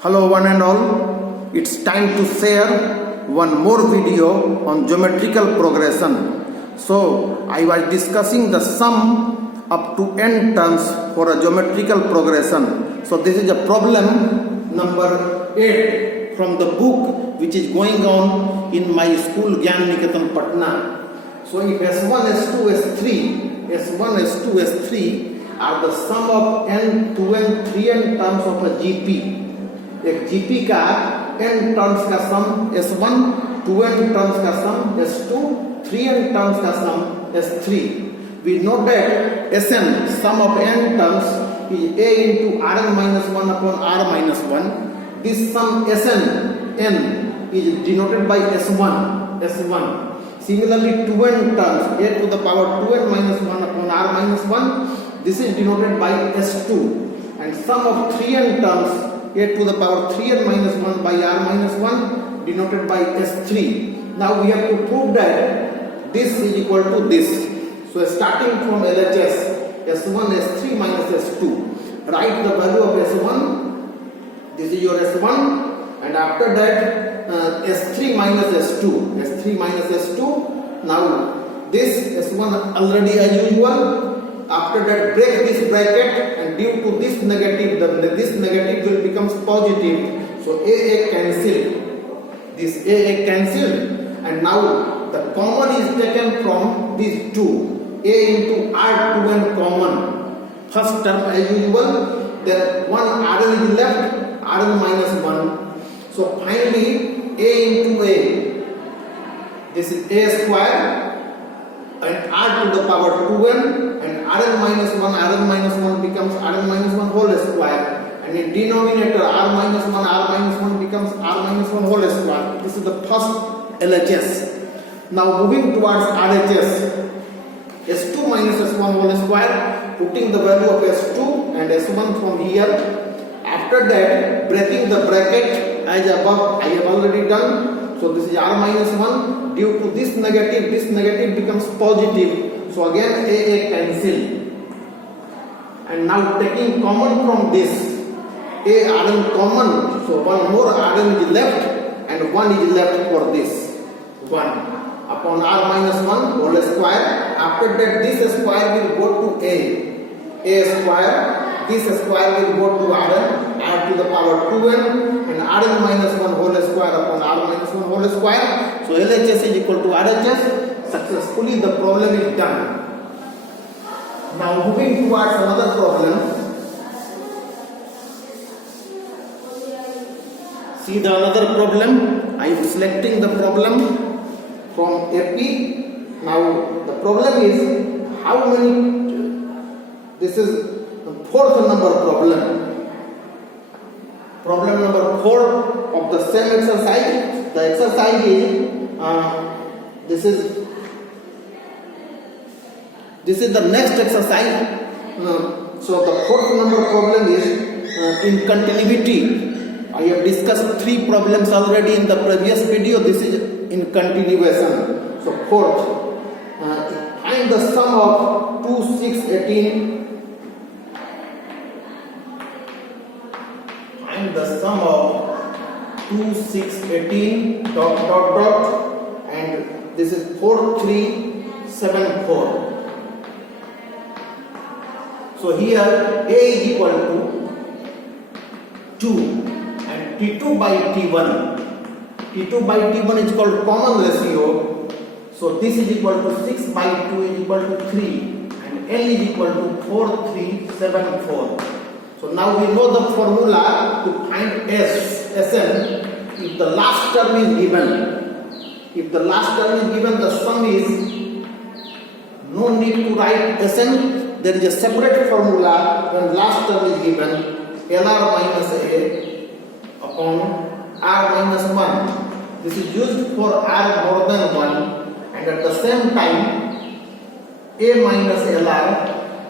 Hello one and all, it's time to share one more video on geometrical progression. So I was discussing the sum up to n terms for a geometrical progression. So this is a problem number 8 from the book which is going on in my school Geometrical Patna. So if S1, S2, S3, S1, S2, S3 are the sum of n, 2n, 3n terms of a GP. एक GP का n terms का सम S1, 2n terms का सम S2, 3n terms का सम S3. We know that Sn, sum of n terms, is a into Rn minus 1 upon R minus 1. This sum Sn, n, is denoted by S1, S1. Similarly, 2n terms, a to the power 2n minus 1 upon R minus 1, this is denoted by S2. And sum of 3n terms, a to the power 3n minus 1 by r minus 1 denoted by S3. Now we have to prove that this is equal to this. So starting from LHS, S1, S3 minus S2. Write the value of S1. This is your S1. And after that S3 minus S2. S3 minus S2. Now this S1 already as usual. After that, break this bracket, and due to this negative, this negative will become positive. So AA cancelled. This AA cancelled, and now the common is taken from these two. A into R2n common. First term as usual. Then one Rn is left. Rn minus 1. So finally, A into A. This is A square. And r to the power 2n, and Rn minus 1 becomes Rn minus 1 whole square, and in denominator r minus 1 becomes r minus 1 whole square. This is the first LHS. Now moving towards RHS, S2 minus S1 whole square, putting the value of S2 and S1 from here. After that, breaking the bracket as above, I have already done. So this is r minus 1. Due to this negative becomes positive. So again AA cancel. And now taking common from this, A Rn common. So one more Rn is left and 1 is left for this. 1 upon r minus 1 whole square. After that this square will go to A square. This square will go to Rn, r to the power 2n, and Rn minus 1 whole square upon r minus 1 whole square. So LHS is equal to RHS. Successfully the problem is done. Now moving towards another problem. See the another problem. I am selecting the problem from AP. Now the problem is how many. This is the fourth number problem. Problem number 4 of the same exercise. The exercise is this is the next exercise. So the fourth number problem is in continuity. I have discussed 3 problems already in the previous video. This is in continuation. So fourth, find the sum of 2, 6, 18. Find the sum of 2, 6, 18 ... and this is 4, 3, 7, 4. So here A is equal to 2 and T2 by T1. T2 by T1 is called common ratio. So this is equal to 6 by 2 is equal to 3 and L is equal to 4, 3, 7, 4. So now we know the formula to find Sn. If the last term is given, the sum is, no need to write Sn. There is a separate formula when last term is given, Lr minus A upon R minus 1. This is used for R more than 1, and at the same time A minus Lr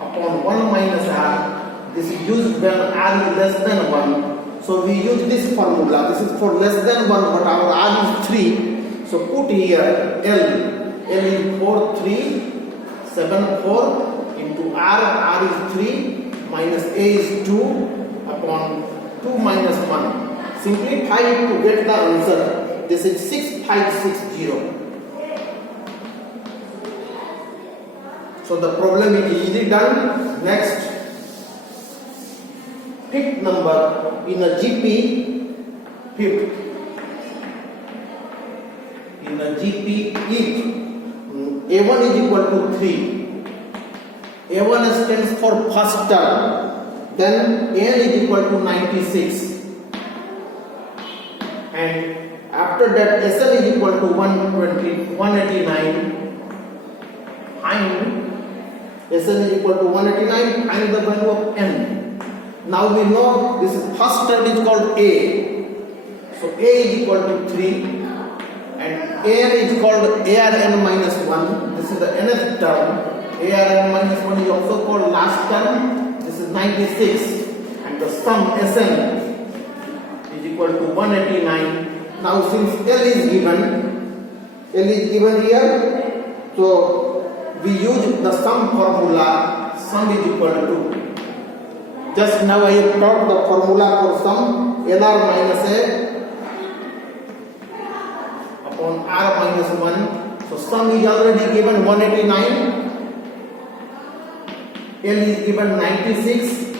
upon 1 minus R. This is used when R is less than 1. So we use this formula. This is for less than 1, but our R is 3. So put here L is 4, 3, 7, 4 into R is 3 minus A is 2 upon 2 minus 1. Simplify it to get the answer. This is 6560. So the problem is easily done. Next, fifth number in a GP, fifth. In a GP, if A1 is equal to 3, A1 stands for first term, then N is equal to 96, and after that Sn is equal to 189, find Sn is equal to 189, find the value of N. Now we know this first term is called A, so A is equal to 3, and An is called ARN minus 1, this is the nth term. ARN minus 1 is also called last term, this is 96, and the sum Sn is equal to 189. Now since L is given here, so we use the sum formula. Sum is equal to, just now I have taught the formula for sum, LR minus A upon R minus 1. So sum is already given 189, L is given 96,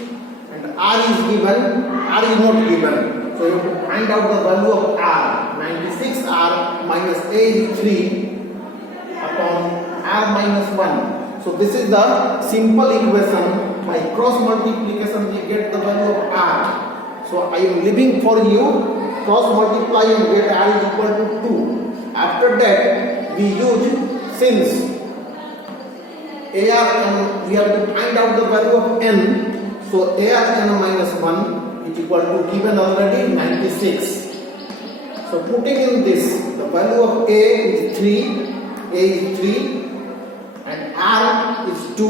and R is not given. So you have to find out the value of R. 96R minus A is 3 upon R minus 1. So this is the simple equation. By cross multiplication we get the value of R. So I am leaving for you, cross multiply and get R is equal to 2. After that we use, since ARN, we have to find out the value of N. So ARN minus 1 is equal to, given already, 96. So putting in this, the value of A is 3, and R is 2,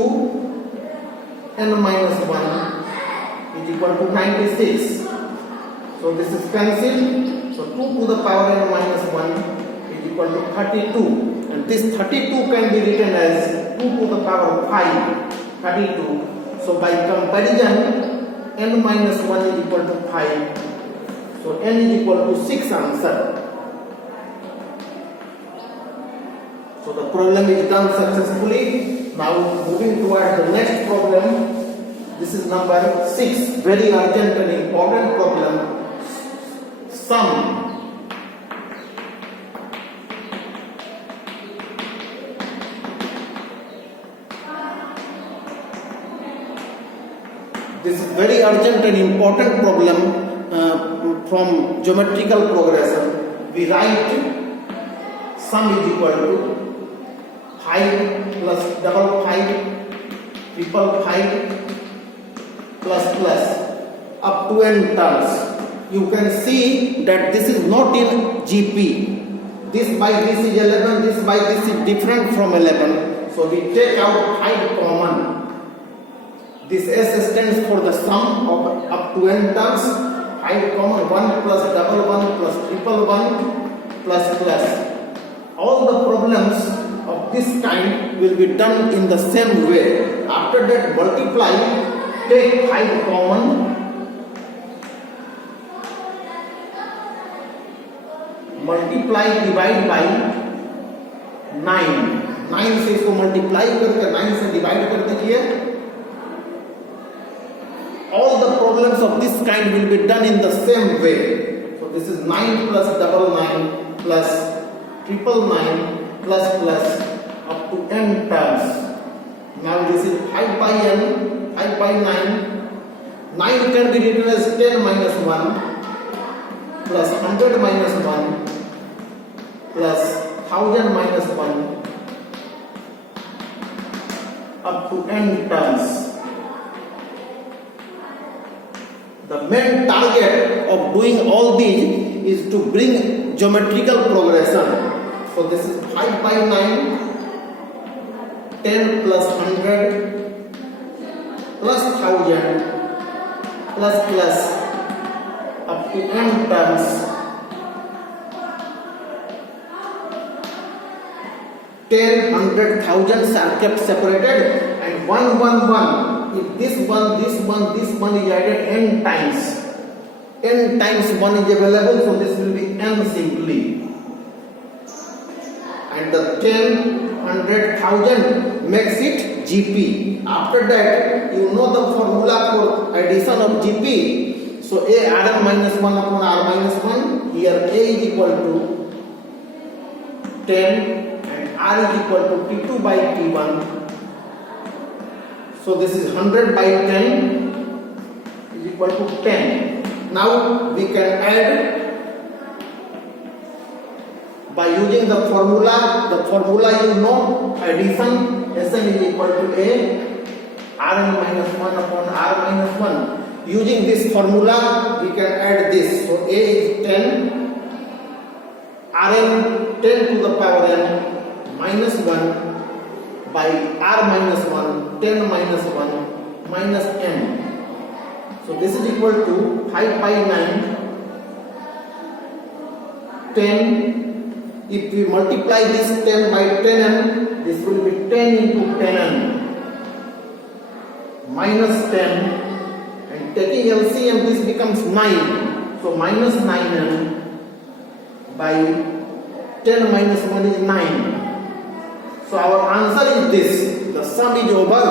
N minus 1 is equal to 96. So this is cancelled. So 2 to the power N minus 1 is equal to 32. And this 32 can be written as 2 to the power 5, 32. So by comparison, N minus 1 is equal to 5. So N is equal to 6 answer. So the problem is done successfully. Now moving towards the next problem. This is number 6. Very urgent and important problem. Sum. This is very urgent and important problem from geometrical progression. We write sum is equal to 5 plus double 5, triple 5 plus up to n terms. You can see that this is not in GP. This by this is 11, this by this is different from 11. So we take out 5 common. This S stands for the sum of up to n terms. 5 common, 1 plus double 1 plus triple 1 plus. All the problems of this kind will be done in the same way. After that, multiply, take 5 common, multiply, divide by 9. 9 से इसको multiply करके 9 से divide कर दीजिए. All the problems of this kind will be done in the same way. So this is 9 plus double 9 plus triple 9 plus up to n terms. Now this is 5 by n, 5 by 9. 9 can be written as 10 minus 1 plus 100 minus 1 plus 1000 minus 1 up to n terms. The main target of doing all these is to bring geometrical progression. So this is 5 by 9, 10 plus 100 plus 1000 plus up to n terms. 10, 100, thousands are kept separated, and 1, 1, 1. If this one is added n times, n times 1 is available, so this will be n simply. And the 10, 100, 1000 makes it GP. After that, you know the formula for addition of GP. So A Rn minus 1 upon R minus 1. Here A is equal to 10 and R is equal to T2 by T1. So this is 100 by 10 is equal to 10. Now we can add by using the formula you know, addition Sn is equal to A Rn minus 1 upon R minus 1. Using this formula we can add this. So A is 10, Rn 10 to the power n minus 1 by R minus 1, 10 minus 1 minus n. So this is equal to 5 by 9, 10. If we multiply this 10 by 10n, this will be 10 into 10n minus 10, and taking LCM this becomes 9. So minus 9n by 10 minus 1 is 9. So our answer is this. The sum is over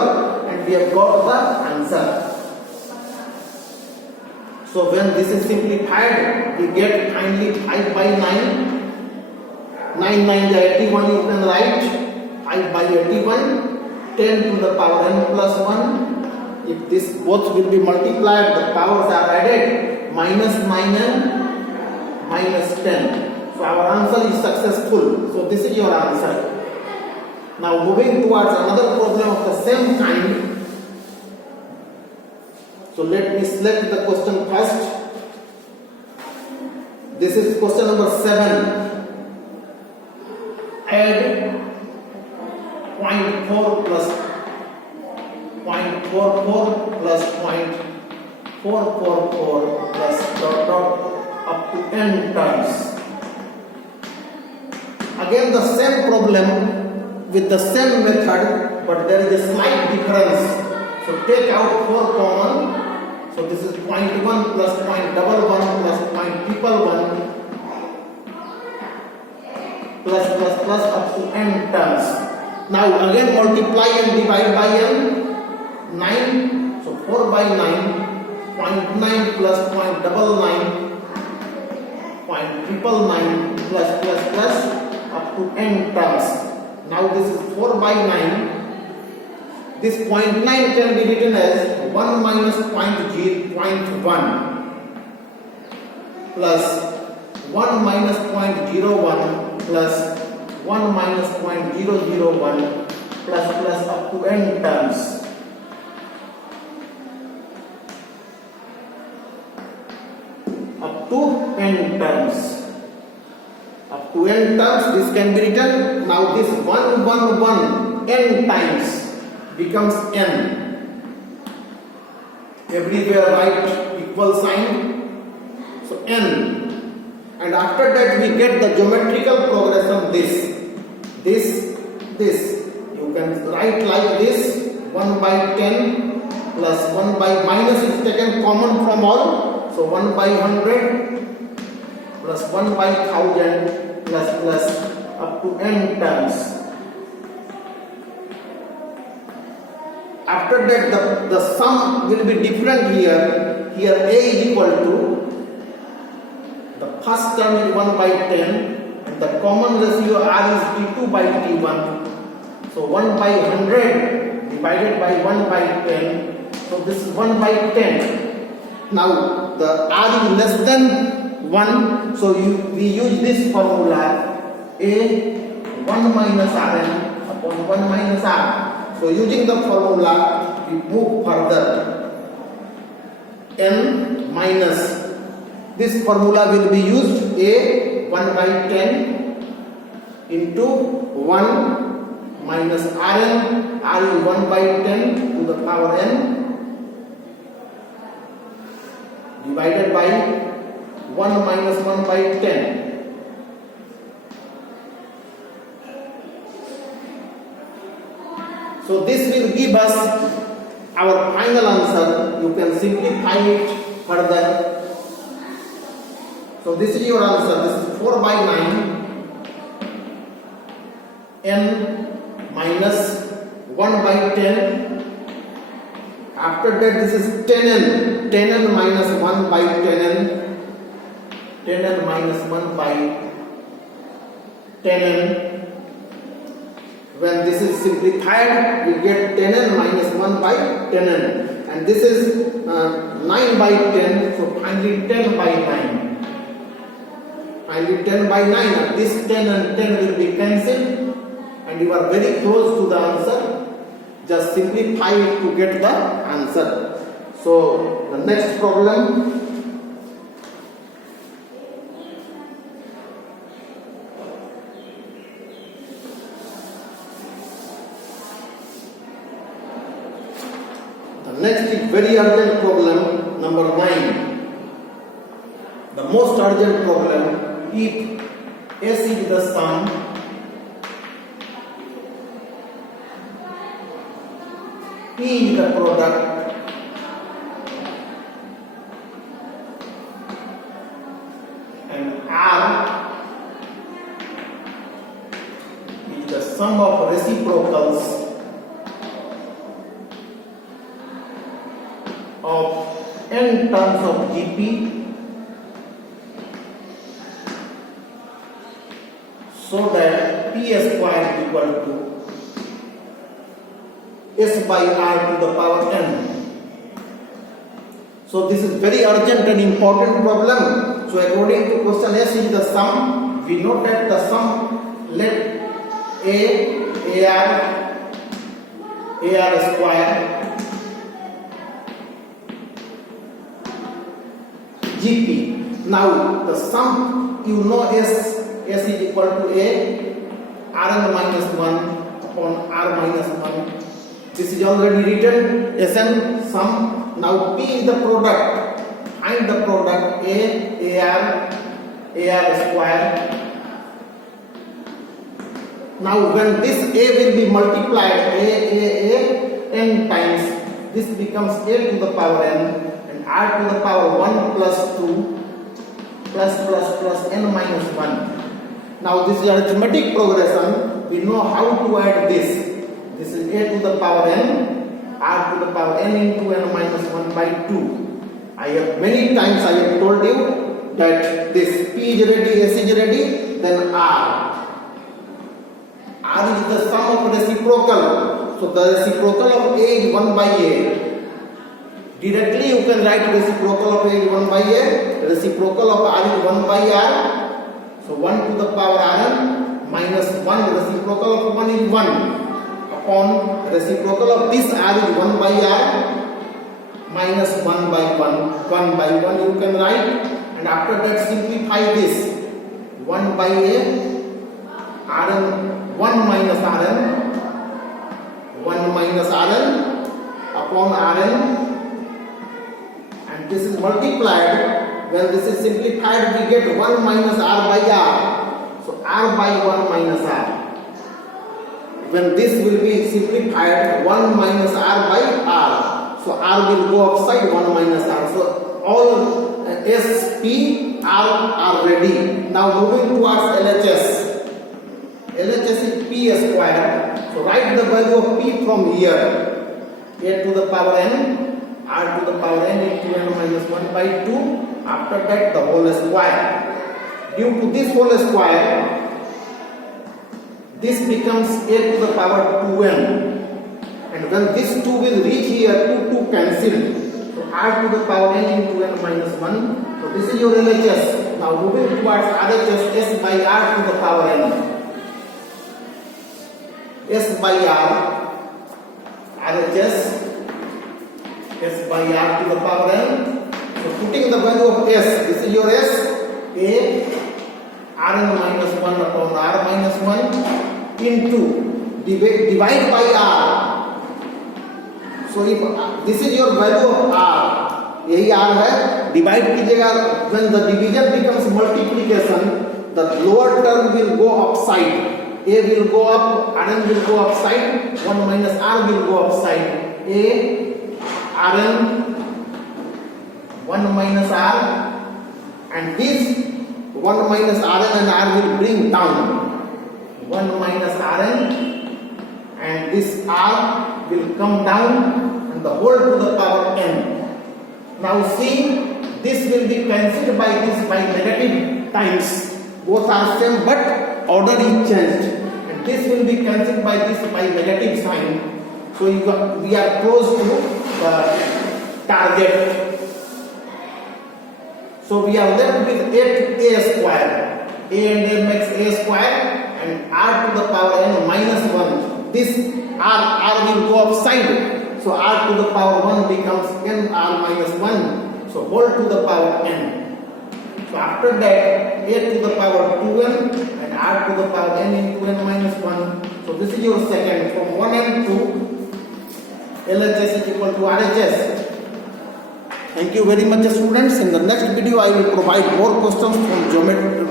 and we have got the answer. So when this is simplified, we get finally 5 by 9. 9 9 is 81, you can write 5 by 81, 10 to the power n plus 1. If this both will be multiplied, the powers are added, minus 9n minus 10. So our answer is successful. So this is your answer. Now moving towards another problem of the same kind. So let me select the question first. This is question number 7. Add 0.4 plus 0.44 plus 0.444 plus dot dot up to n times. Again the same problem with the same method, but there is a slight difference. So take out 4 common. So this is 0.1 plus 0.11 plus 0.111 plus up to n terms. Now again multiply and divide by n. 9. So 4 by 9. 0.9 plus 0.99. 0.999 plus up to n terms. Now this is 4 by 9. This 0.9 can be written as 1 minus 0.1 plus 1 minus 0.01 plus 1 minus 0.001 plus up to n terms. Up to n terms. Up to n terms, this can be written. Now this 111 n times becomes n. Everywhere write equal sign. So n. And after that we get the geometrical progression this. You can write like this. 1 by 10 plus 1 by minus is taken common from all. So 1 by 100 plus 1 by 1000 plus up to n terms. After that the sum will be different here. Here A is equal to, the first term is 1 by 10 and the common ratio R is T2 by T1. So 1 by 100 divided by 1 by 10. So this is 1 by 10. Now the R is less than 1. So we use this formula A 1 minus Rn upon 1 minus R. So using the formula we move further. N minus. This formula will be used. A 1 by 10 into 1 minus Rn. R is 1 by 10 to the power n divided by 1 minus 1 by 10. So this will give us our final answer. You can simplify it further. So this is your answer. This is 4 by 9 n minus 1 by 10. After that this is 10n minus 1 by 10n minus 1 by 10n. When this is simplified, we get 10n minus 1 by 10n, and this is 9 by 10, so finally 10 by 9. Finally 10 by 9, and this 10 and 10 will be cancelled, and you are very close to the answer. Just simplify it to get the answer. So the next problem. Next is very urgent problem, number 9. The most urgent problem, if S is the sum P is the product and R is the sum of reciprocals of n terms of GP, so that P square is equal to S by R to the power n. So this is very urgent and important problem. So according to question, S is the sum. We know that the sum, let AR square GP. Now the sum, you know, S is equal to Rn minus 1 upon R minus 1. This is already written, Sn sum. Now P is the product. Find the product AR square. Now when this A will be multiplied n times, this becomes A to the power n. R to the power 1 plus 2 plus n minus 1. Now this is arithmetic progression. We know how to add this. This is A to the power n, R to the power n into n minus 1 by 2. Many times I have told you that this P is ready, S is ready, then R. R is the sum of reciprocal. So the reciprocal of A is 1 by A. Directly you can write reciprocal of A is 1 by A, reciprocal of R is 1 by R. So 1 to the power Rn minus 1, reciprocal of 1 is 1 upon reciprocal of this R is 1 by R minus 1 by 1. 1 by 1 you can write, and after that simplify this. 1 by A, Rn, 1 minus Rn, 1 minus Rn upon Rn. This is multiplied. When this is simplified, we get 1 minus R by R. So R by 1 minus R. When this will be simplified, 1 minus R by R. So R will go upside 1 minus R. So all S, P, R are ready. Now moving towards LHS. LHS is P square. So write the value of P from here. A to the power n, R to the power n into n minus 1 by 2. After that the whole square. Due to this whole square, this becomes A to the power 2n. And when this 2 will reach here, 2 cancel. So R to the power n into n minus 1. So this is your LHS. Now moving towards RHS, S by R to the power n. S by R, RHS, S by R to the power n. So putting the value of S, this is your S, A, Rn minus 1 upon R minus 1 into divide by R. So if this is your value of R, यही R है, divide कीजिएगा. When the division becomes multiplication, the lower term will go upside. A will go up, Rn will go upside, 1 minus R will go upside. A, Rn, 1 minus R, and this 1 minus Rn and R will bring down. 1 minus Rn and this R will come down and the whole to the power n. Now see, this will be cancelled by this by negative times. Both are same but order is changed. And this will be cancelled by this by negative sign. So we are close to the target. So we are left with a square. A and a makes a square and r to the power n minus 1. This r will go upside. So r to the power 1 becomes n r minus 1. So whole to the power n. So after that a to the power 2n and r to the power n into n minus 1. So this is your second from 1n to LHS is equal to RHS. Thank you very much students. In the next video I will provide more questions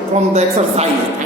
from the exercise.